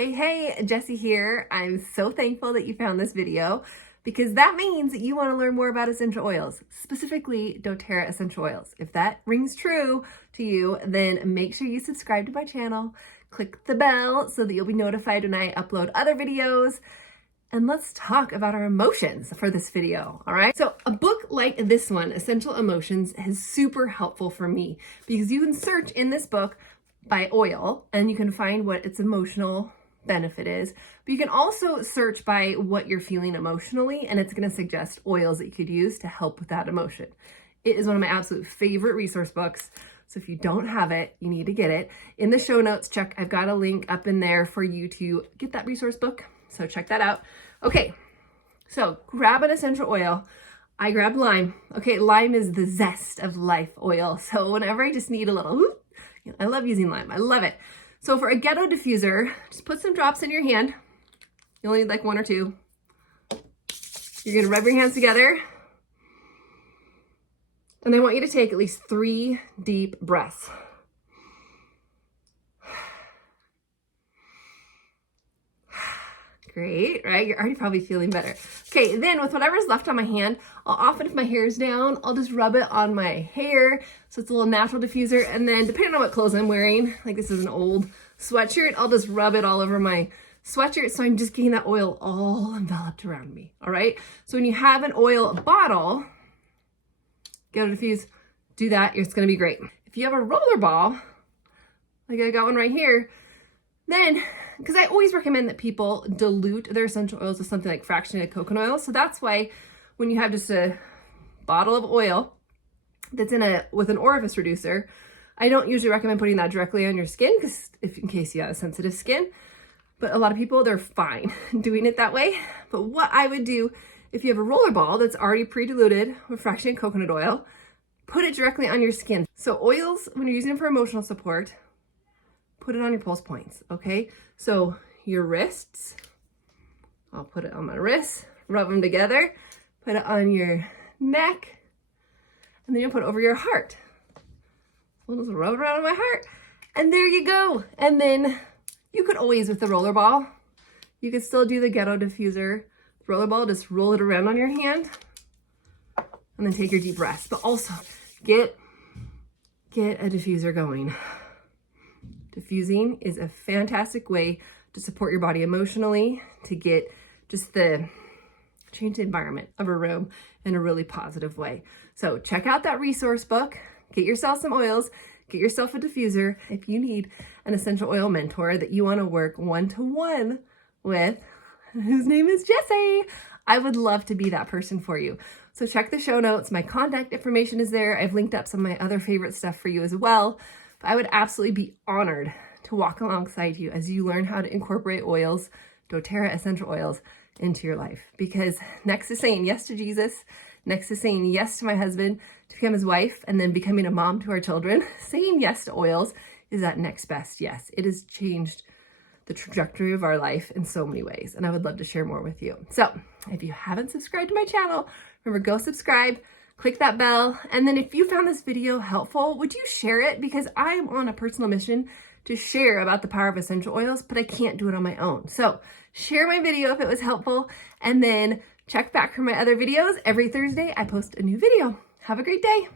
Hey, Jessie here. I'm so thankful that you found this video because that means that you want to learn more about essential oils, specifically doTERRA essential oils. If that rings true to you, then make sure you subscribe to my channel, click the bell so that you'll be notified when I upload other videos. And let's talk about our emotions for this video, all right? So a book like this one, Essential Emotions, is super helpful for me because you can search in this book by oil and you can find what its emotional benefit is, but you can also search by what you're feeling emotionally, and it's going to suggest oils that you could use to help with that emotion. It is one of my absolute favorite resource books. So if you don't have it, you need to get it. In the show notes, I've got a link up in there for you to get that resource book. So check that out. Okay, so grab an essential oil. I grabbed lime. Okay, lime is the zest of life oil. So whenever I just need a little, I love using lime. I love it. So for a ghetto diffuser, just put some drops in your hand. You only need like one or two. You're gonna rub your hands together. And I want you to take at least 3 deep breaths. Great, right? You're already probably feeling better. Okay, then with whatever's left on my hand, if my hair is down, I'll just rub it on my hair so it's a little natural diffuser. And then depending on what clothes I'm wearing, like this is an old sweatshirt, I'll just rub it all over my sweatshirt so I'm just getting that oil all enveloped around me, all right? So when you have an oil bottle, go to diffuse, do that, it's gonna be great. If you have a roller ball, like I got one right here, then, because I always recommend that people dilute their essential oils with something like fractionated coconut oil. So that's why when you have just a bottle of oil that's with an orifice reducer, I don't usually recommend putting that directly on your skin in case you have sensitive skin. But a lot of people, they're fine doing it that way. But what I would do if you have a roller ball that's already pre-diluted with fractionated coconut oil, put it directly on your skin. So oils, when you're using them for emotional support, put it on your pulse points, okay? So your wrists, I'll put it on my wrists, rub them together, put it on your neck, and then you'll put it over your heart. We'll just rub it around my heart, and there you go. And then you could always, with the roller ball, you could still do the ghetto diffuser. Roller ball, just roll it around on your hand, and then take your deep breaths. But also, get a diffuser going. Diffusing is a fantastic way to support your body emotionally, to get just change the environment of a room in a really positive way. So check out that resource book, get yourself some oils, get yourself a diffuser. If you need an essential oil mentor that you want to work one-to-one with, whose name is Jessie, I would love to be that person for you. So check the show notes. My contact information is there. I've linked up some of my other favorite stuff for you as well. But I would absolutely be honored to walk alongside you as you learn how to incorporate oils, doTERRA essential oils, into your life. Because next to saying yes to Jesus, next to saying yes to my husband to become his wife, and then becoming a mom to our children, saying yes to oils is that next best yes. It has changed the trajectory of our life in so many ways, and I would love to share more with you. So if you haven't subscribed to my channel, remember, go subscribe, click that bell, and then if you found this video helpful, would you share it? Because I'm on a personal mission to share about the power of essential oils, but I can't do it on my own. So share my video if it was helpful, and then check back for my other videos. Every Thursday, I post a new video. Have a great day.